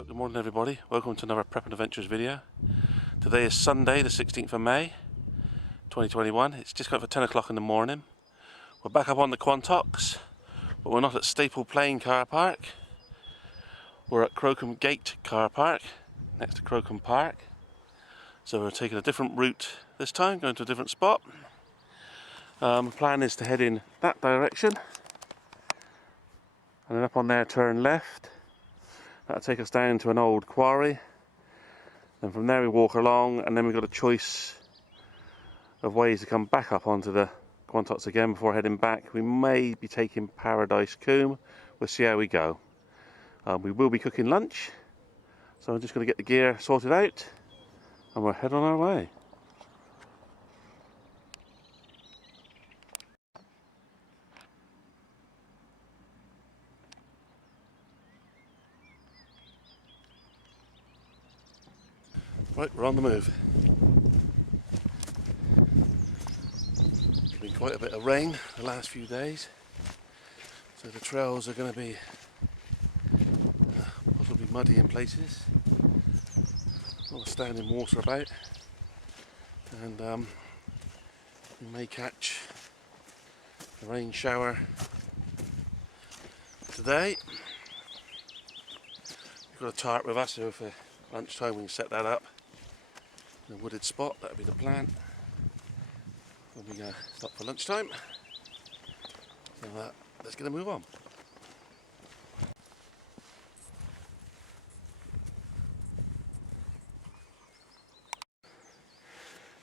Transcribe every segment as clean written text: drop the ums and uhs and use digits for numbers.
Well, good morning everybody, welcome to another Prep and Adventures video. Today is Sunday the 16th of May 2021. It's just got for 10 o'clock in the morning. We're back up on the Quantocks, but we're not at Staple Plain Car Park. We're at Crowcombe Gate Car Park, next to Crowcombe Park. So we're taking a different route this time, going to a different spot. The plan is to head in that direction, and then up on there turn left. That'll take us down to an old quarry. Then from there we walk along, and then we've got a choice of ways to come back up onto the Quantocks again before heading back. We may be taking Paradise Combe. We'll see how we go. We will be cooking lunch, so I'm just going to get the gear sorted out and we'll head on our way. Right, we're on the move. There's been quite a bit of rain the last few days, so the trails are going to be possibly muddy in places. A lot of standing water about, and we may catch a rain shower today. We've got a tarp with us, so for lunchtime we can set that up in a wooded spot. That'll be the plan when we stop for lunchtime. So let's get a move on.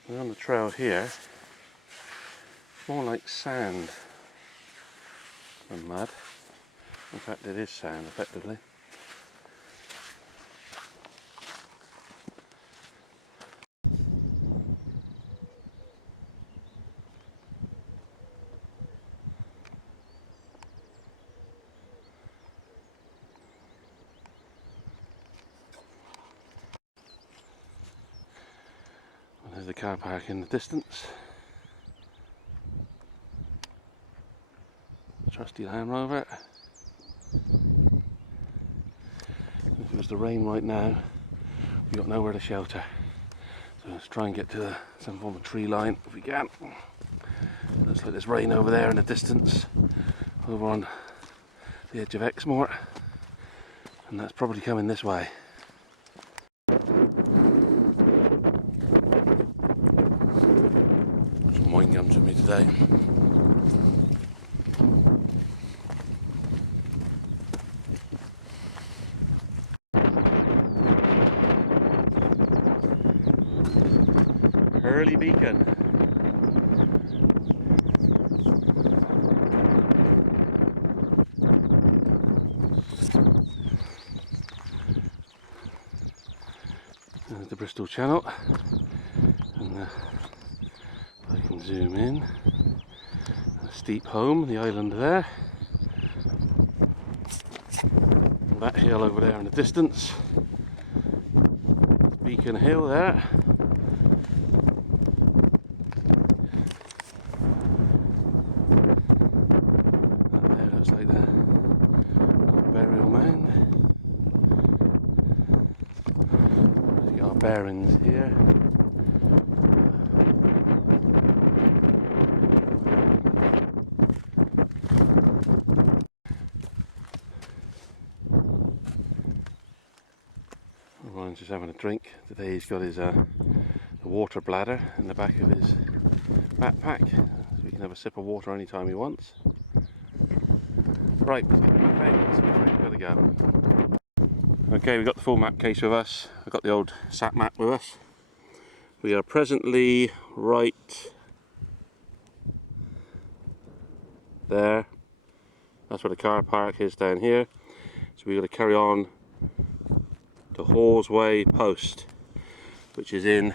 We're on the trail here. More like sand than mud. In fact, it is sand effectively. There's the car park in the distance. Trusty Land Rover. If it was to rain right now, we've got nowhere to shelter. So let's try and get to some form of tree line if we can. Looks like there's rain over there in the distance, over on the edge of Exmoor, and that's probably coming this way. Some wine gums with me today. Early beacon. There's the Bristol Channel, and if I can zoom in, a steep home, the island there, and that hill over there in the distance, Beacon Hill there. That there looks like the burial mound. We've got our bearings here. Ryan's just having a drink. Today he's got his a water bladder in the back of his backpack, so he can have a sip of water anytime he wants. Right, let's get the map out, see where we've got to go. Okay, we've got the full map case with us. We've got the old sat map with us. We are presently right there. That's where the car park is down here. So we've got to carry on to Halsway Post, which is in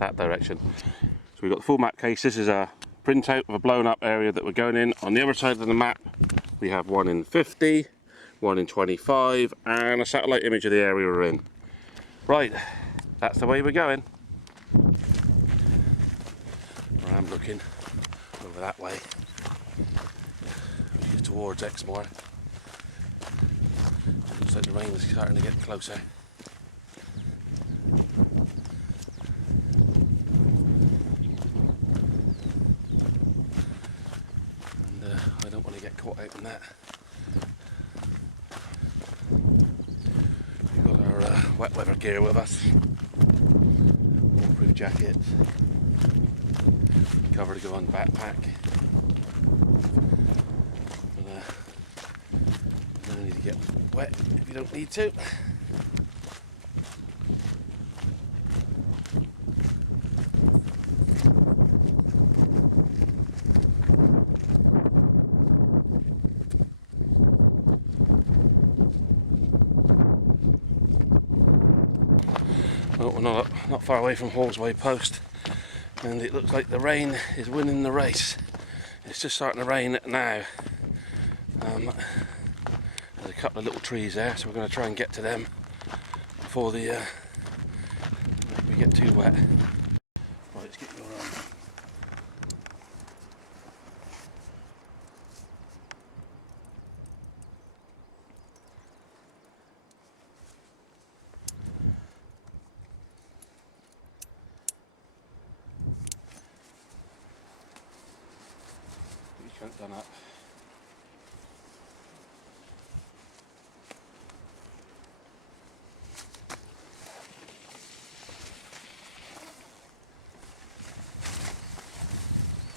that direction. So we've got the full map case. This is a printout of a blown up area that we're going in. On the other side of the map we have one in 50, one in 25, and a satellite image of the area we're in. Right, that's the way we're going. I'm looking over that way towards Exmoor. like the rain is starting to get closer. And I don't want to get caught out in that. We've got our wet weather gear with us. Waterproof jackets. Cover to go on the backpack. You don't need to get wet if you don't need to. Well, we're not far away from Halsway post, and it looks like the rain is winning the race. It's just starting to rain now. There's a couple of little trees there, so we're going to try and get to them before we get too wet. Right, let's get your done up.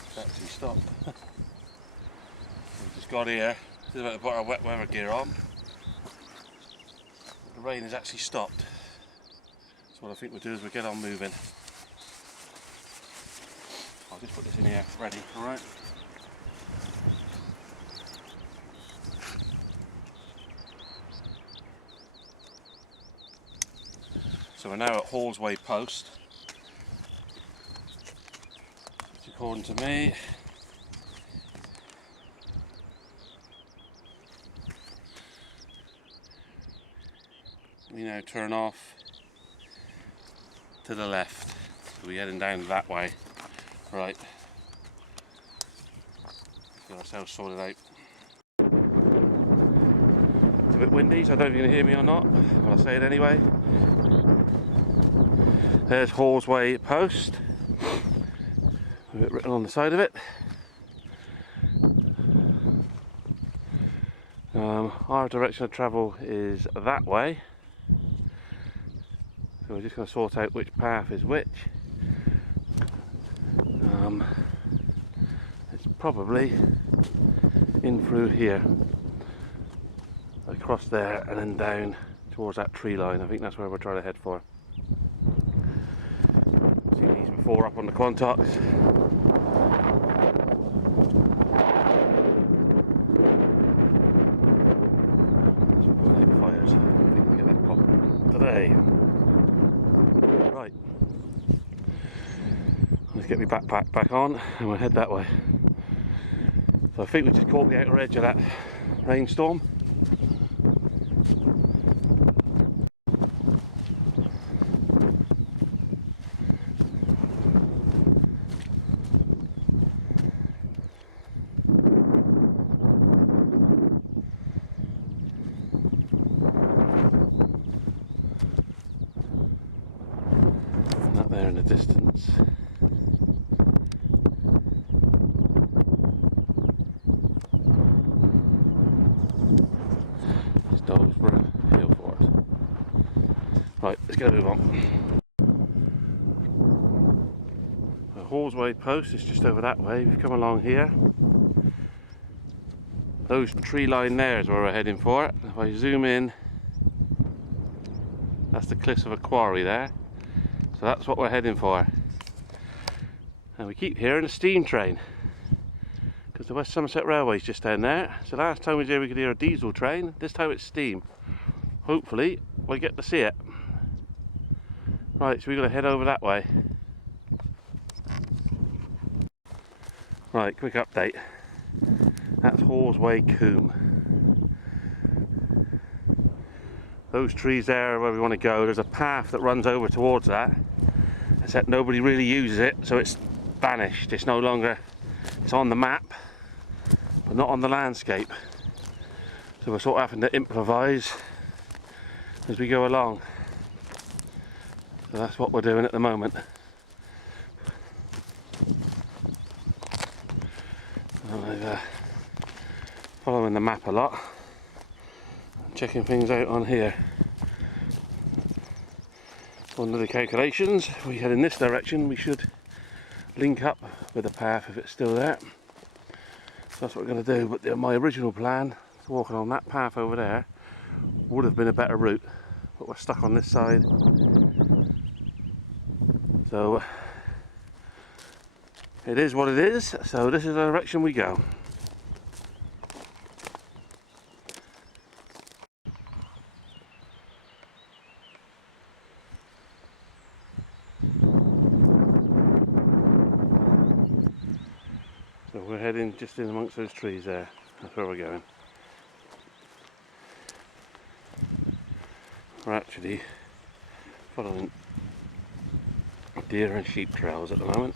It's actually stopped. We've just got here, just about to put our wet weather gear on. The rain has actually stopped. So what I think we'll do is we'll get on moving. I'll just put this in here ready, alright? So we're now at Halsway post, which according to me we now turn off to the left. So we're heading down that way. Right, let's get ourselves sorted out. It's a bit windy, so I don't know if you're going to hear me or not, but I'll say it anyway. There's Halsway post, with it written on the side of it. Our direction of travel is that way, so we're just going to sort out which path is which. It's probably in through here, across there, and then down towards that tree line. I think that's where we're trying to head for. Seen these before up on the Quantocks. Fires. I think we'll get that pop today. Right. Let's get my backpack back on and we'll head that way. So I think we just caught the outer edge of that rainstorm. And that there in the distance. Right, let's get a move on. The Halsway post is just over that way. We've come along here. Those tree line there is where we're heading for. If I zoom in, that's the cliffs of a quarry there. So that's what we're heading for. And we keep hearing a steam train, because the West Somerset Railway is just down there. So last time we was here we could hear a diesel train. This time it's steam. Hopefully we'll get to see it. Right, so we've got to head over that way. Right, quick update. That's Halsway Combe. Those trees there are where we want to go. There's a path that runs over towards that, except nobody really uses it, so it's vanished. It's no longer, it's on the map, but not on the landscape. So we're sort of having to improvise as we go along. So that's what we're doing at the moment. I'm following the map a lot, checking things out on here. One of the calculations, if we head in this direction, we should link up with the path if it's still there. So that's what we're going to do, but my original plan, walking on that path over there, would have been a better route, but we're stuck on this side. So it is what it is, so this is the direction we go. So we're heading just in amongst those trees there, that's where we're going. We're actually following deer and sheep trails at the moment.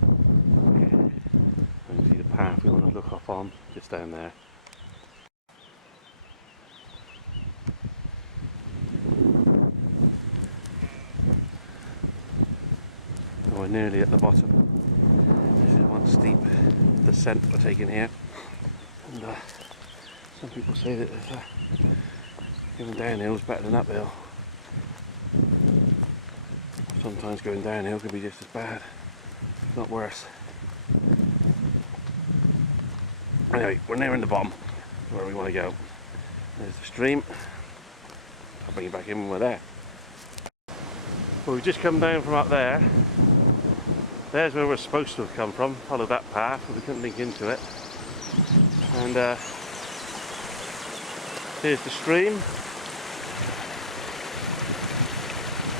You can see the path we want to look off on, just down there. We're nearly at the bottom. This is one steep descent we're taking here, and some people say that going downhill is better than uphill. Sometimes going downhill can be just as bad, if not worse. Anyway, we're nearing the bottom, where we want to go. There's the stream. I'll bring you back in when we're there. Well, we've just come down from up there. There's where we're supposed to have come from, followed that path, but we couldn't link into it. And here's the stream.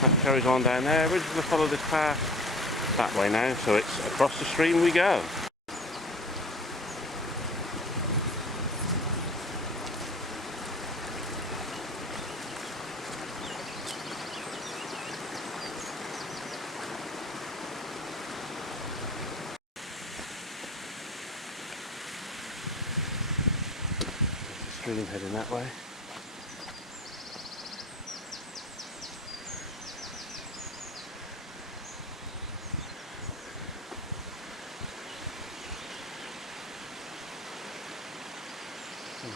That carries on down there. We're just going to follow this path that way now, so it's across the stream we go. Stream heading that way.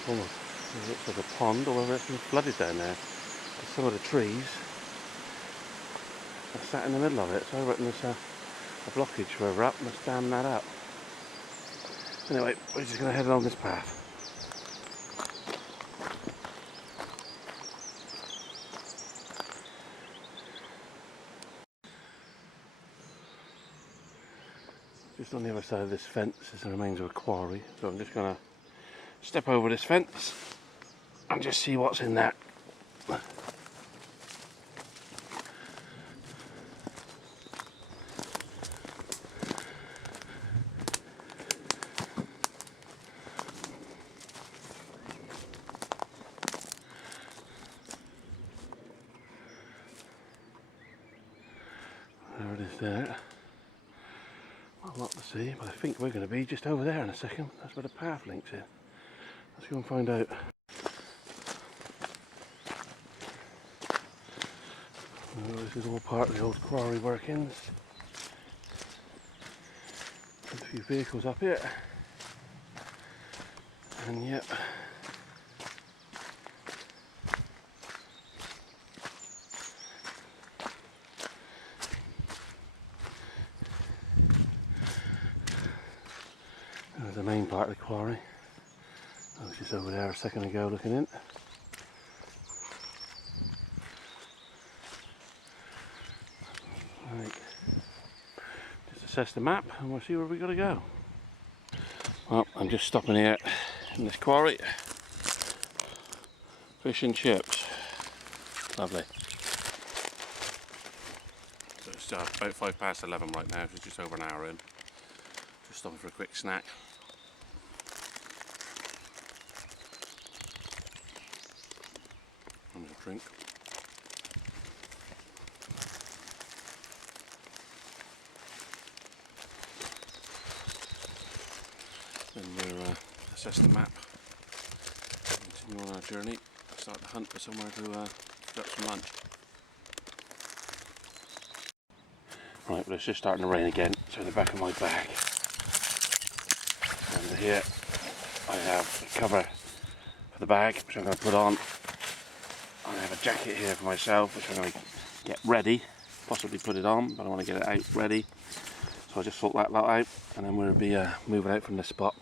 It looks like a pond, or whether it's been flooded down there. Some of the trees are sat in the middle of it, so I reckon there's a blockage further up, let's dam that up. Anyway, we're just going to head along this path. Just on the other side of this fence is the remains of a quarry, so I'm just going to step over this fence and just see what's in there. There it is there. Not a lot to see, but I think we're going to be just over there in a second. That's where the path links in. Let's go and find out. Well, this is all part of the old quarry workings. A few vehicles up here. And yep. There's the main part of the quarry. I was just over there a second ago looking in. Right. Just assess the map and we'll see where we've got to go. Well, I'm just stopping here in this quarry. Fish and chips. Lovely. So it's about 11:05 right now, so it's just over an hour in. Just stopping for a quick snack. And a drink. Then we'll assess the map, continue on our journey, start the hunt for somewhere to get some lunch. Right, well it's just starting to rain again, so in the back of my bag, and here I have a cover for the bag which I'm going to put on. I have a jacket here for myself which I'm going to get ready, possibly put it on, but I want to get it out ready. So I just sort that lot out and then we'll be moving out from this spot.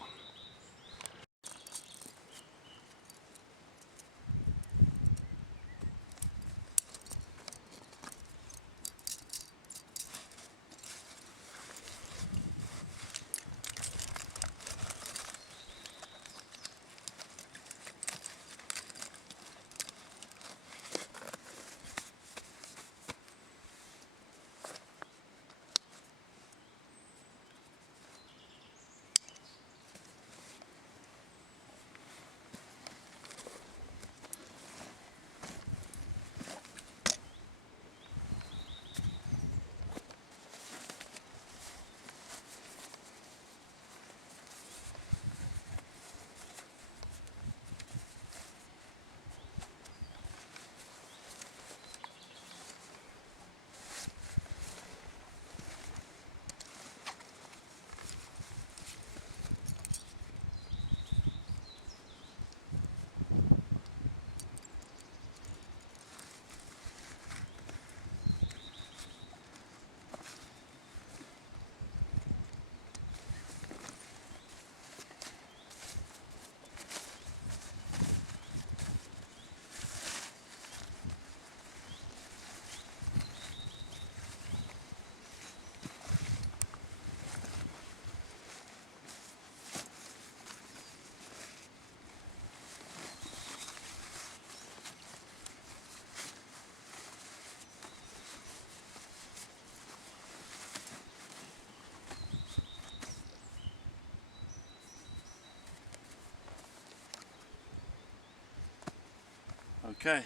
Okay,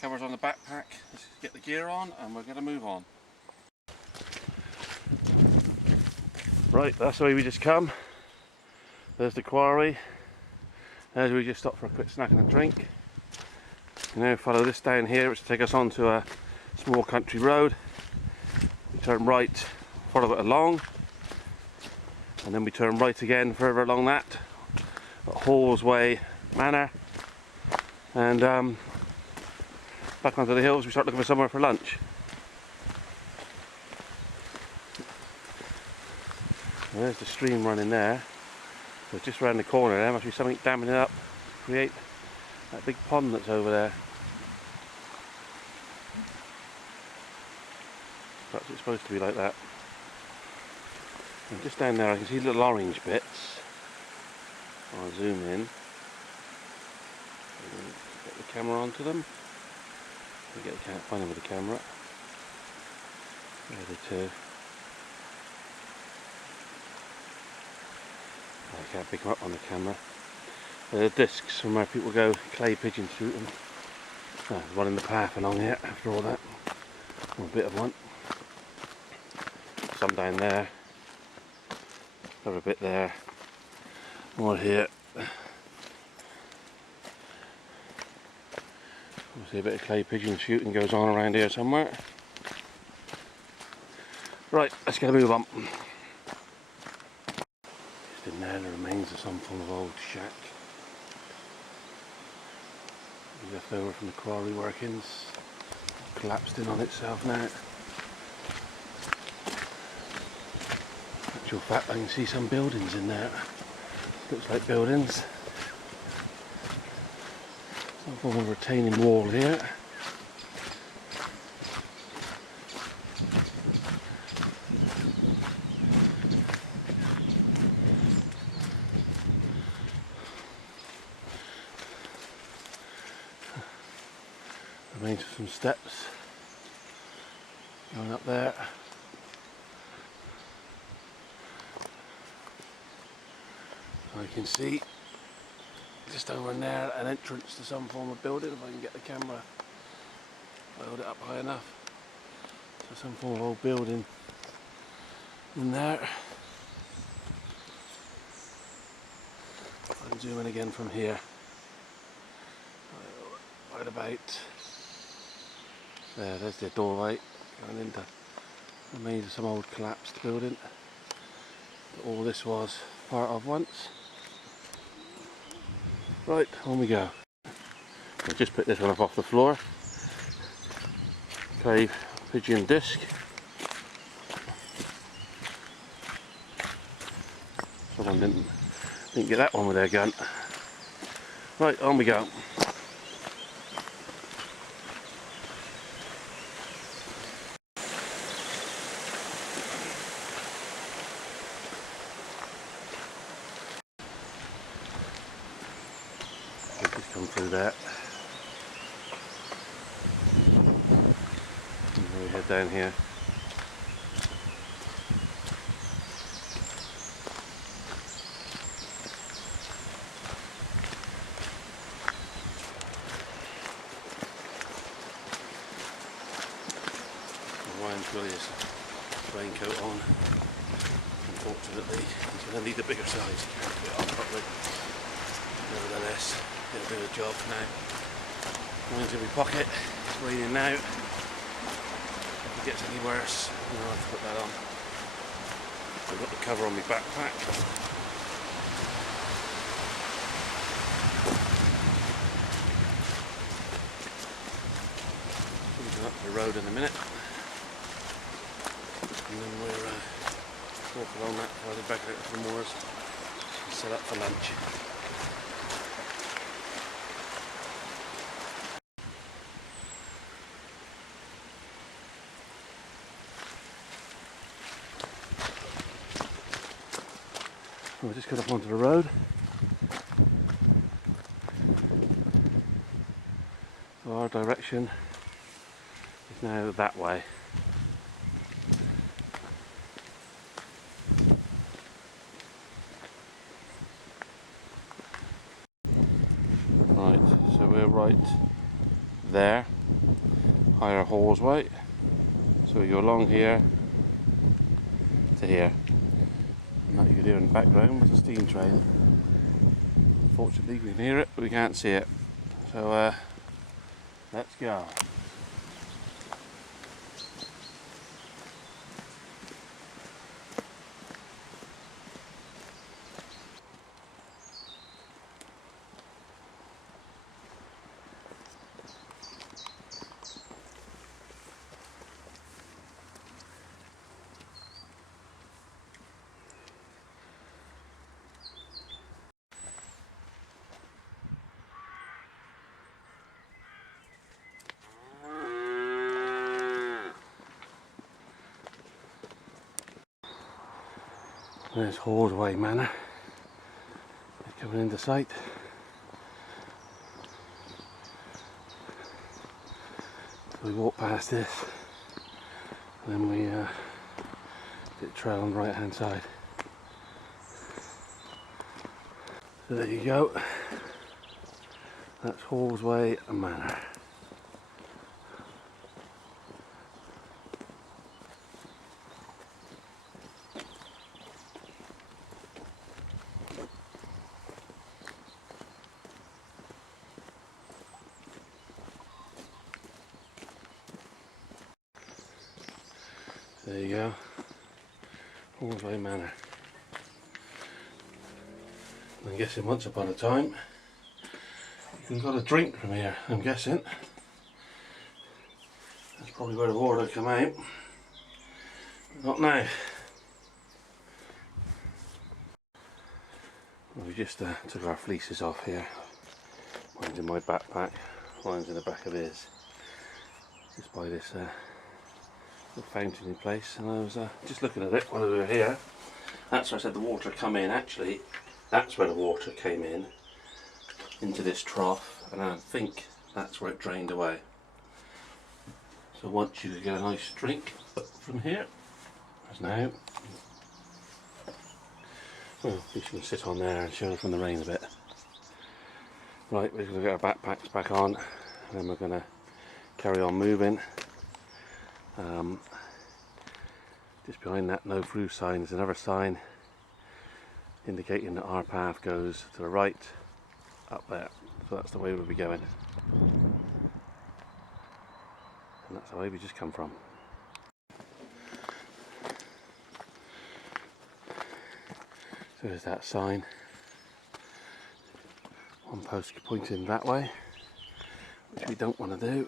covers on the backpack, let's get the gear on and we're going to move on. Right, that's the way we just come. There's the quarry. There's where we just stopped for a quick snack and a drink. You now follow this down here which will take us onto a small country road. We turn right, follow it along, and then we turn right again further along that at Halsway Manor. And back onto the hills, we start looking for somewhere for lunch. And there's the stream running there. So just around the corner there must be something damming it up to create that big pond that's over there. Perhaps it's supposed to be like that. And just down there I can see little orange bits. I'll zoom in. Get the camera onto them. Can't find them with the camera. There are the two. I can't pick them up on the camera. They're the discs from where people go clay pigeon shooting. Oh, there's one in the path along here after all that. Or a bit of one. Some down there. Another bit there. More here. See a bit of clay pigeon shooting goes on around here somewhere. Right, let's get a move on. Just in there, the remains of some form of old shack. Left over from the quarry workings. Collapsed in on itself now. Actual fact, I can see some buildings in there. Looks like buildings. Some form of retaining wall here. Remains of some steps going up there. I can see just over in there an entrance to some form of building, if I can get the camera, if I hold it up high enough. So some form of old building in there. I'll zoom in again from here. Right about there, there's the doorway going into the maze of some old collapsed building that all this was part of once. Right, on we go. I'll just pick this one up off the floor. Cave pigeon disc. Someone didn't get that one with their gun. Right, on we go. Just come through that. And we head down here. Ryan's got his raincoat on. Unfortunately, he's going to need a bigger size. He can't get it on properly. Nevertheless, it'll do the job for now. Mine's in my pocket. It's raining now. If it gets any worse, I'll have to put that on. I've got the cover on my backpack. We'll go up the road in a minute. And then we'll walk along that, headed back out to the moors and set up for lunch. We'll just get up onto the road. So our direction is now that way. Right, so we're right there, higher Halsway. So we go along here to here. And that you could hear in the background was a steam train. Unfortunately we can hear it but we can't see it. So let's go. There's Halsway Manor. They're coming into sight. So we walk past this, and then we get a trail on the right hand side. So there you go. That's Halsway Manor. There you go, Halsway Manor. I'm guessing once upon a time you got a drink from here, I'm guessing. That's probably where the water come out. Not now. Well, we just took our fleeces off here. Mine's in my backpack, mine's in the back of his. Just by this fountain place, and I was just looking at it while we were here. That's where I said the water come in. Actually, that's where the water came in into this trough, and I think that's where it drained away. So once you could get a nice drink from here, as now. Well, at least you can sit on there and shelter from the rain a bit. Right, we're going to get our backpacks back on, and then we're going to carry on moving. Just behind that no through sign is another sign indicating that our path goes to the right up there. So that's the way we'll be going. And that's the way we just come from. So there's that sign. One post pointing that way, which we don't want to do.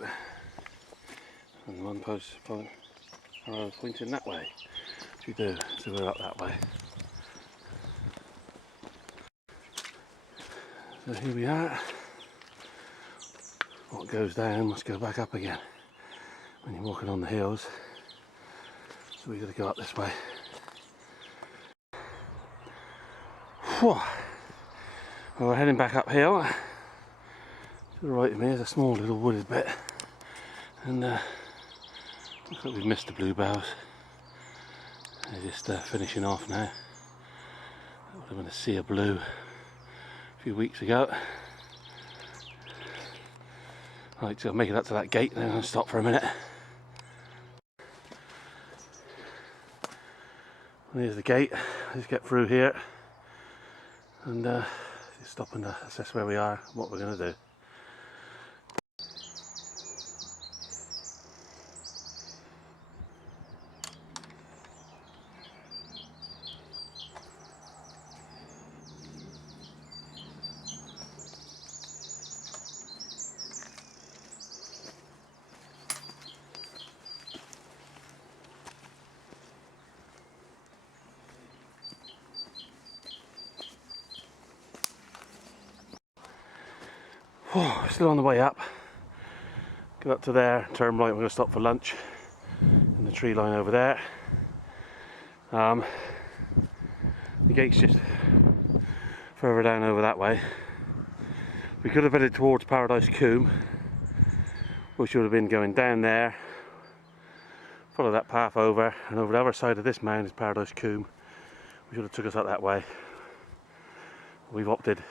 And one post pointing that way, which we do. So we're up that way. So here we are. What goes down must go back up again when you're walking on the hills. So we've got to go up this way. Whew. Well, we're heading back uphill. To the right of me is a small little wooded bit, and looks like we've missed the bluebells. They're just finishing off now. That would have been a sea of blue a few weeks ago. Right, so I'll make it up to that gate and then I'll stop for a minute. And here's the gate. Let's get through here and just stop and assess where we are, what we're going to do. Oh, still on the way up. Get up to there, turn right, we're going to stop for lunch in the tree line over there. The gate's just further down over that way. We could have headed towards Paradise Combe, which would have been going down there, follow that path over, and over the other side of this mound is Paradise Combe, which would have took us up that way. We've opted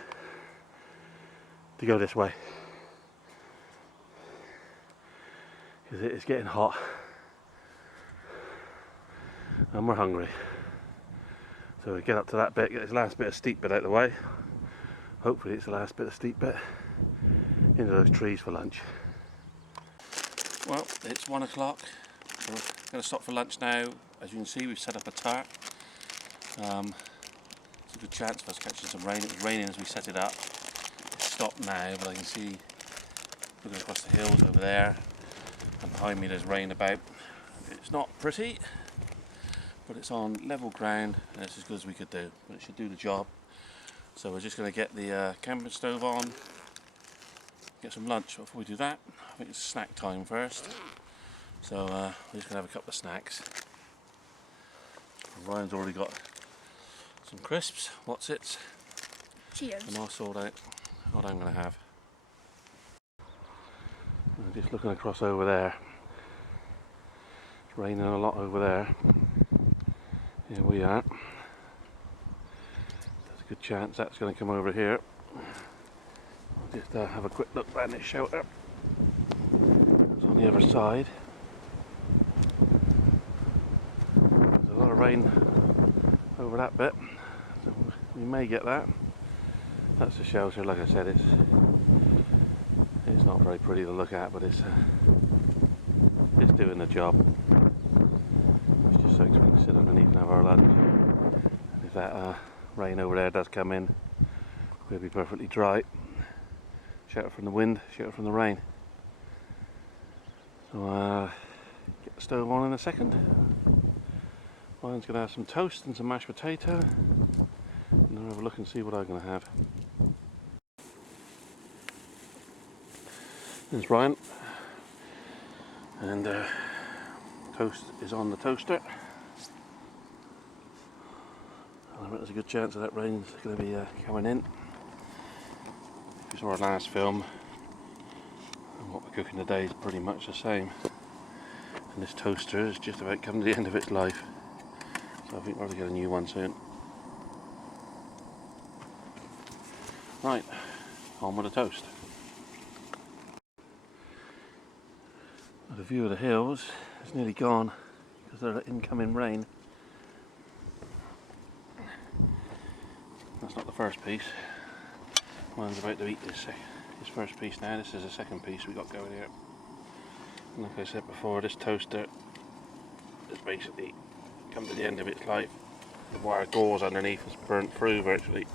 to go this way because it is getting hot and we're hungry. So we get up to that bit, get this last bit of steep bit out of the way. Hopefully it's the last bit of steep bit into those trees for lunch. Well, it's 1 o'clock. So we're going to stop for lunch now. As you can see, we've set up a tarp. It's a good chance of us catching some rain. It was raining as we set it up. Stop now, but I can see looking across the hills over there, and behind me there's rain about. It's not pretty, but it's on level ground and it's as good as we could do, but it should do the job. So we're just going to get the camping stove on, get some lunch. But before we do that, I think it's snack time first, so we're just going to have a couple of snacks. Ryan's already got some crisps, what's it? Cheers. And I'll sort out what I'm going to have. I'm just looking across over there. It's raining a lot over there. Here we are. There's a good chance that's going to come over here. I'll just have a quick look around this shelter. It's on the other side. There's a lot of rain over that bit, so we may get that. That's the shelter. Like I said, it's not very pretty to look at, but it's doing the job. It's just so we can sit underneath and have our lunch. And if that rain over there does come in, we'll be perfectly dry. Shelter from the wind, shelter from the rain. So get the stove on in a second. Ryan's going to have some toast and some mashed potato, and then we'll have a look and see what I'm going to have. There's Ryan, and toast is on the toaster. I think there's a good chance that rain's going to be coming in. If you saw our last film, and what we're cooking today is pretty much the same. And this toaster is just about come to the end of its life, so I think we're going to get a new one soon. Right, on with the toast. The view of the hills is nearly gone because of the incoming rain. first piece. Ryan's about to eat his first piece now. This is the second piece we got going here. And like I said before, this toaster has basically come to the end of its life. The wire gauze underneath has burnt through virtually.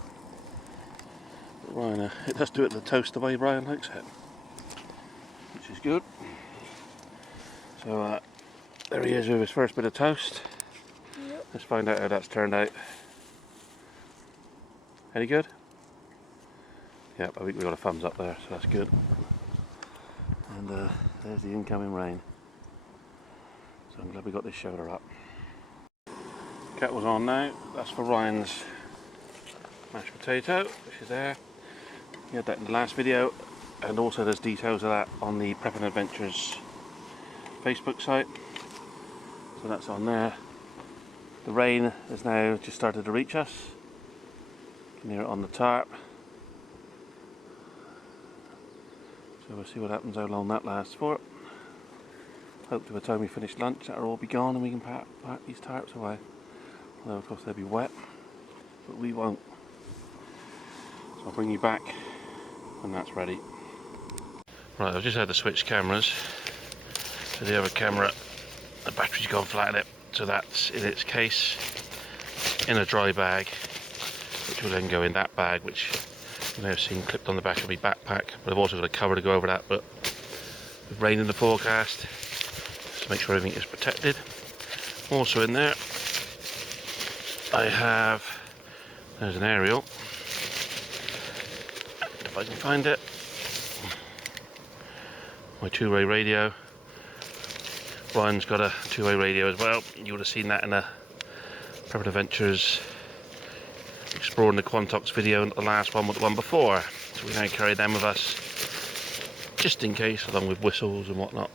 But Ryan, it does do it the toast the way Ryan likes it, which is good. So there he is with his first bit of toast. Yep. Let's find out how that's turned out. Any good? Yep, I think we got a thumbs up there, so that's good. And there's the incoming rain. So I'm glad we got this shoulder up. Kettle's on now. That's for Ryan's mashed potato, which is there. We had that in the last video, and also there's details of that on the Prepping Adventures Facebook site. So that's on there. The rain has now just started to reach us. You can hear it on the tarp. So we'll see what happens, how long that lasts for. Hope by the time we finish lunch that'll all be gone and we can pack these tarps away. Although of course they'll be wet, but we won't. So I'll bring you back when that's ready. Right, I've just had to switch cameras. So the other camera, the battery's gone flat in it, so that's in its case in a dry bag, which will then go in that bag, which you may have seen clipped on the back of my backpack. But I've also got a cover to go over that, but with rain in the forecast, just to make sure everything is protected. Also in there I have, there's an aerial, if I can find it, my two-way radio. Ryan's got a two-way radio as well. You would have seen that in a Prepping Adventures exploring the Quantocks video, not the last one but the one before. So we now carry them with us just in case, along with whistles and whatnot.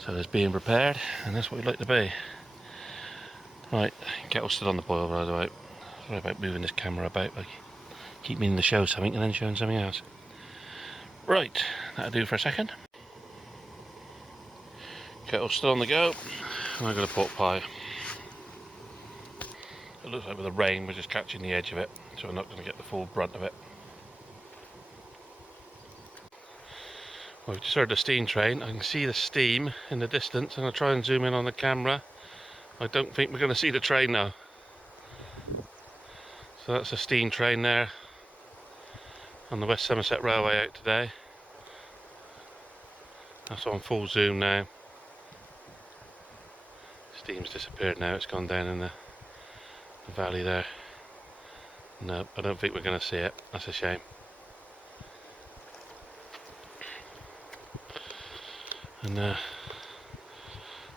So there's being prepared, and that's what we'd like to be. Right, kettle stood on the boil, by the way. Sorry about moving this camera about, like, keep meaning to show something and then showing something else. Right, that'll do for a second. Kettle still on the go, and I've got a pork pie. It looks like with the rain we're just catching the edge of it, so we're not going to get the full brunt of it. Well, we've just heard the steam train. I can see the steam in the distance, and I'll try and zoom in on the camera. I don't think we're going to see the train now. So that's a steam train there on the West Somerset Railway out today. That's on full zoom now. Steam's disappeared now, it's gone down in the valley there. No, I don't think we're going to see it. That's a shame. And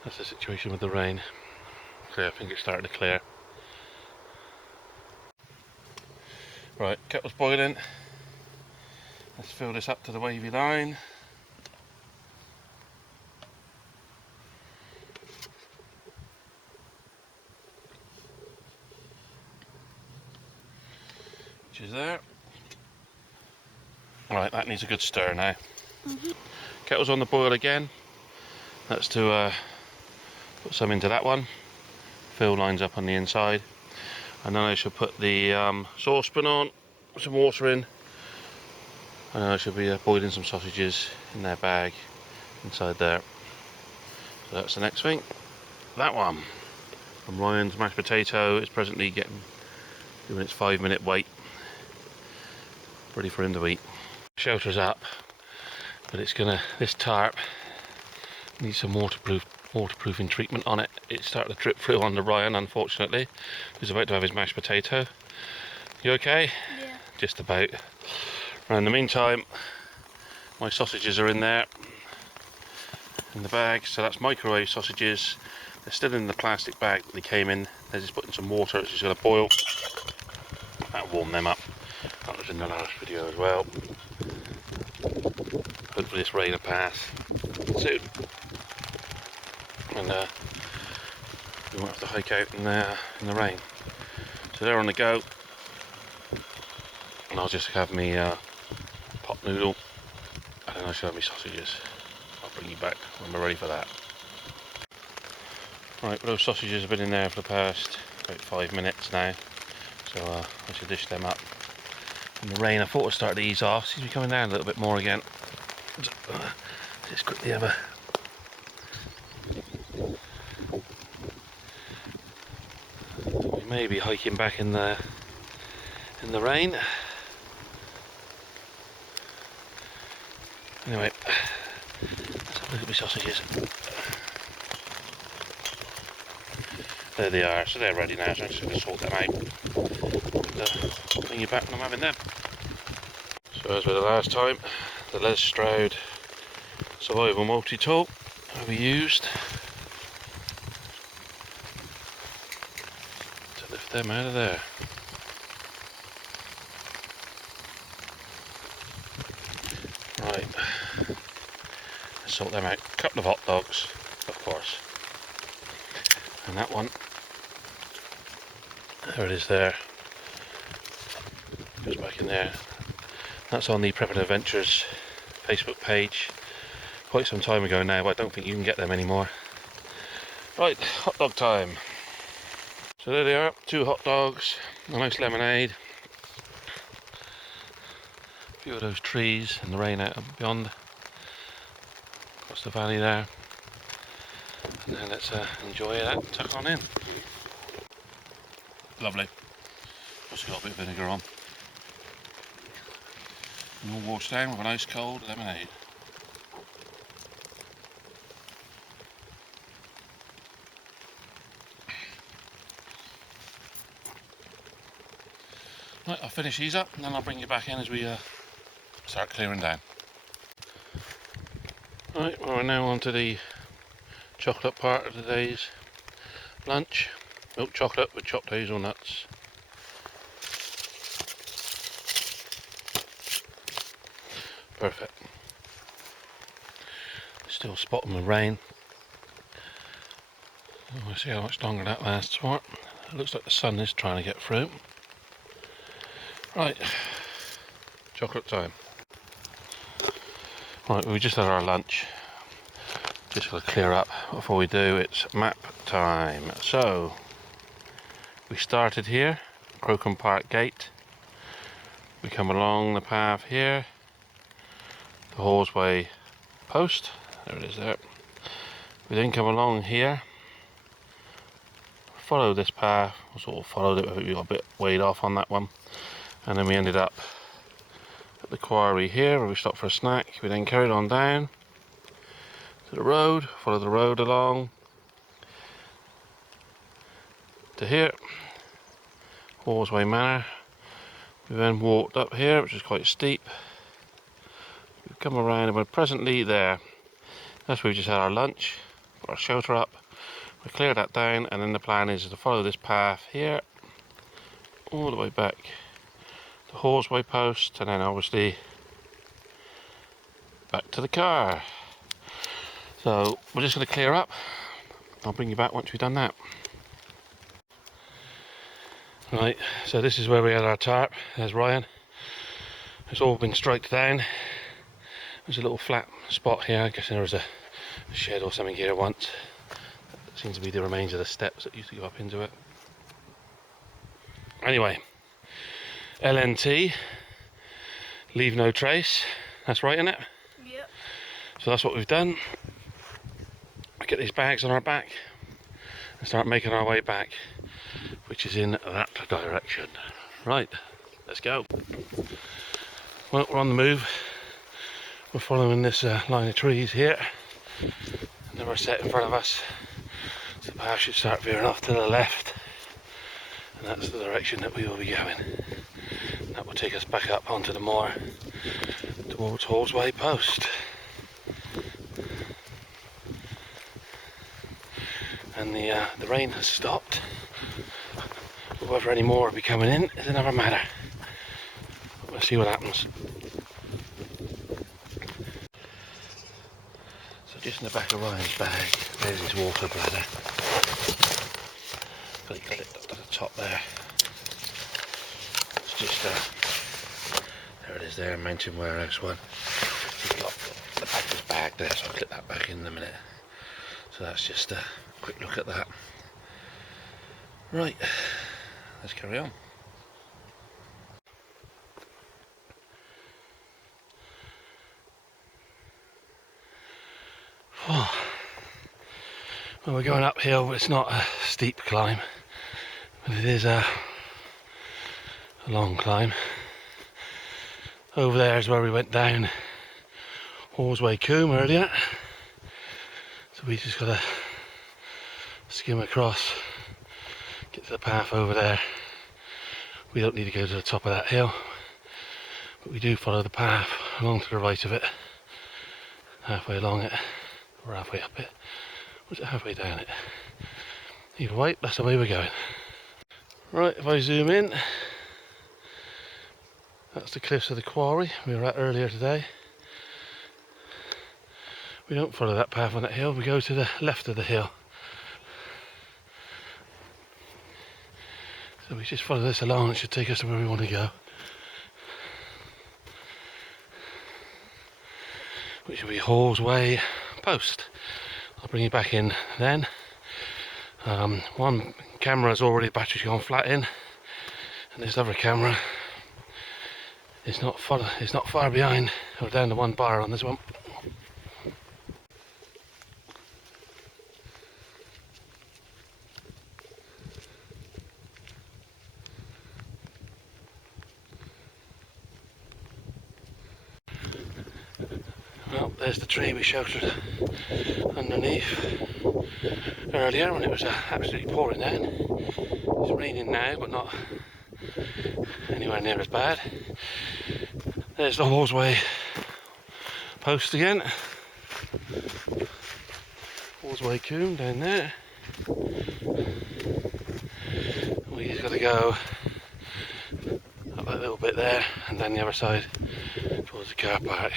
that's the situation with the rain. I think it's starting to clear. Right, kettle's boiling. Let's fill this up to the wavy line. Which is there. Right, that needs a good stir now. Kettle's on the boil again. That's to put some into that one. Fill lines up on the inside, and then I shall put the saucepan on, some water in, and I shall be boiling some sausages in their bag inside there. So that's the next thing. That one from Ryan's mashed potato is presently doing its 5-minute wait, ready for him to eat. Shelter's up, but this tarp needs some waterproofing treatment on it. It started to drip through on the Ryan, unfortunately. He's about to have his mashed potato. You okay? Yeah. Just about. And in the meantime, my sausages are in there, in the bag. So that's microwave sausages. They're still in the plastic bag that they came in. They're just putting some water, it's just going to boil. That'll warm them up. That was in the last video as well. Hopefully this rain will pass soon. And we won't have to hike out in the rain. So they're on the go, and I'll just have me pot noodle, and then I shall have me sausages. I'll bring you back when we're ready for that. Right, well, those sausages have been in there for the past about 5 minutes now, so So I should dish them up. And the rain, I thought would start to ease off. Seems to be coming down a little bit more again. Just quickly have a we may be hiking back in the rain. Anyway, let's have a look at my sausages. There they are, so they're ready now, so I'm just going to sort them out and bring you back when I'm having them. So as with the last time, the Les Stroud survival multi-tool will be used to lift them out of there. Right, let's sort them out. A couple of hot dogs, of course. And that one, there it is there, goes back in there. That's on the Prepping Adventures Facebook page quite some time ago now, but I don't think you can get them anymore. Right, hot dog time. So there they are, 2 hot dogs, a nice lemonade, a few of those trees and the rain out beyond, across the valley there. And then let's enjoy that and tuck on in. Lovely. Also got a bit of vinegar on. And all washed down with a nice cold lemonade. Right, I'll finish these up and then I'll bring you back in as we start clearing down. Right, well, we're now on to the chocolate part of today's lunch. Milk chocolate with chopped hazelnuts. Perfect. Still spotting the rain. We'll see how much longer that lasts for. It looks like the sun is trying to get through. Right, chocolate time. Right, we just had our lunch. Just got to clear up before we do. It's map time. So we started here, Crowcombe Park Gate. We come along the path here, the Halsway post. There it is there. We then come along here, follow this path. We sort of followed it, we got a bit weighed off on that one, and then we ended up at the quarry here where we stopped for a snack. We then carried on down to the road, followed the road along to here, Halsway Manor. We then walked up here, which is quite steep. We've come around and we're presently there. That's where we just had our lunch, put our shelter up. We cleared that down, and then the plan is to follow this path here all the way back to Halsway post, and then obviously back to the car. So we're just going to clear up. I'll bring you back once we've done that. Right, so this is where we had our tarp. There's Ryan. It's all been striked down. There's a little flat spot here. I guess there was a shed or something here once. That seems to be the remains of the steps that used to go up into it. Anyway, LNT, leave no trace. That's right, isn't it? Yep. So that's what we've done. We get these bags on our back and start making our way back, which is in that direction. Right, let's go. Well, we're on the move. We're following this line of trees here, and then we're set in front of us. So the path should start veering off to the left, and that's the direction that we will be going. That will take us back up onto the moor towards Halsway Post. And the rain has stopped, but whether any more will be coming in is another matter. But we'll see what happens. So just in the back of Ryan's bag, there's his water bladder. Got it clipped up to the top there. It's just there it is there, Mountain Warehouse one. He's got the back of his bag there, so I'll clip that back in a minute. So that's just a quick look at that. Right, let's carry on. Well, we're going uphill, but it's not a steep climb, but it is a long climb. Over there is where we went down Halsway Combe earlier, so we just gotta skim across, get to the path over there. We don't need to go to the top of that hill, but we do follow the path along to the right of it, halfway along it, or halfway up it, or is it halfway down it? Either way, that's the way we're going. Right, if I zoom in, that's the cliffs of the quarry we were at earlier today. We don't follow that path on that hill, we go to the left of the hill. So we just follow this along, it should take us to where we want to go. Which will be Halsway Post. I'll bring you back in then. One camera's already, battery's gone flat in, and this other camera is not far behind, or down to one bar on this one. Well, there's the tree we sheltered underneath earlier when it was absolutely pouring down. It's raining now, but not anywhere near as bad. There's the Halsway Post again. Halsway Combe down there. We just got to go up that little bit there and down the other side towards the car park.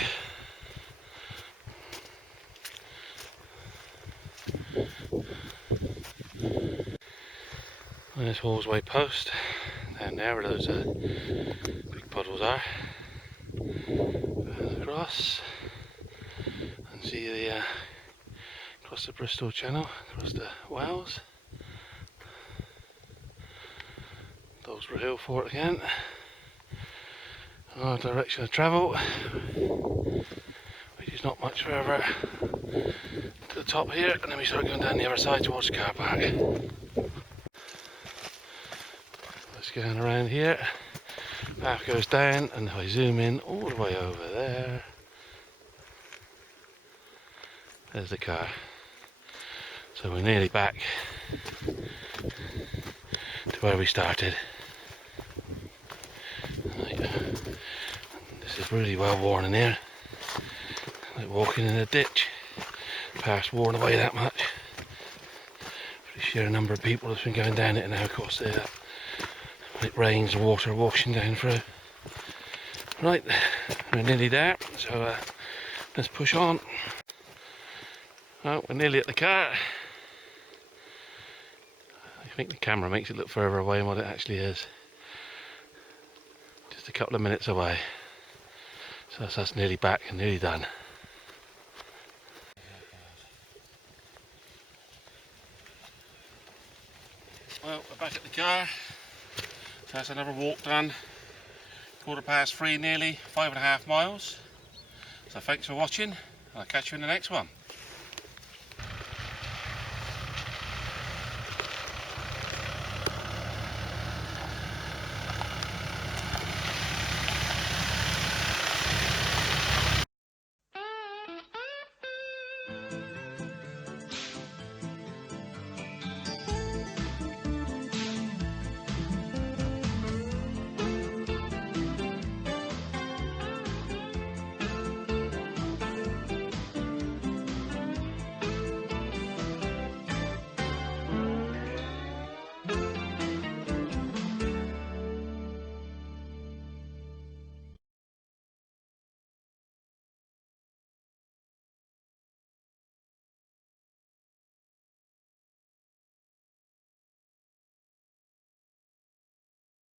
There's Halsway Post down there where those big puddles are. Across and see the across the Bristol Channel, across the Wells. Dulsborough Hill Fort again. Our direction of travel, which is not much further to the top here, and then we start going down the other side towards the car park. Let's go around here. Path goes down, and if I zoom in all the way over there, there's the car. So we're nearly back to where we started. Right. This is really well worn in here, like walking in a ditch. The path's worn away that much. Pretty sure a number of people have been going down it, and now of course when it rains, the water washing down through. Right, we're nearly there, so let's push on. Well, we're nearly at the car. I think the camera makes it look further away than what it actually is. Just a couple of minutes away. So that's us nearly back and nearly done. Well, we're back at the car. So that's another walk done. 3:15 nearly, 5.5 miles. So thanks for watching. I'll catch you in the next one.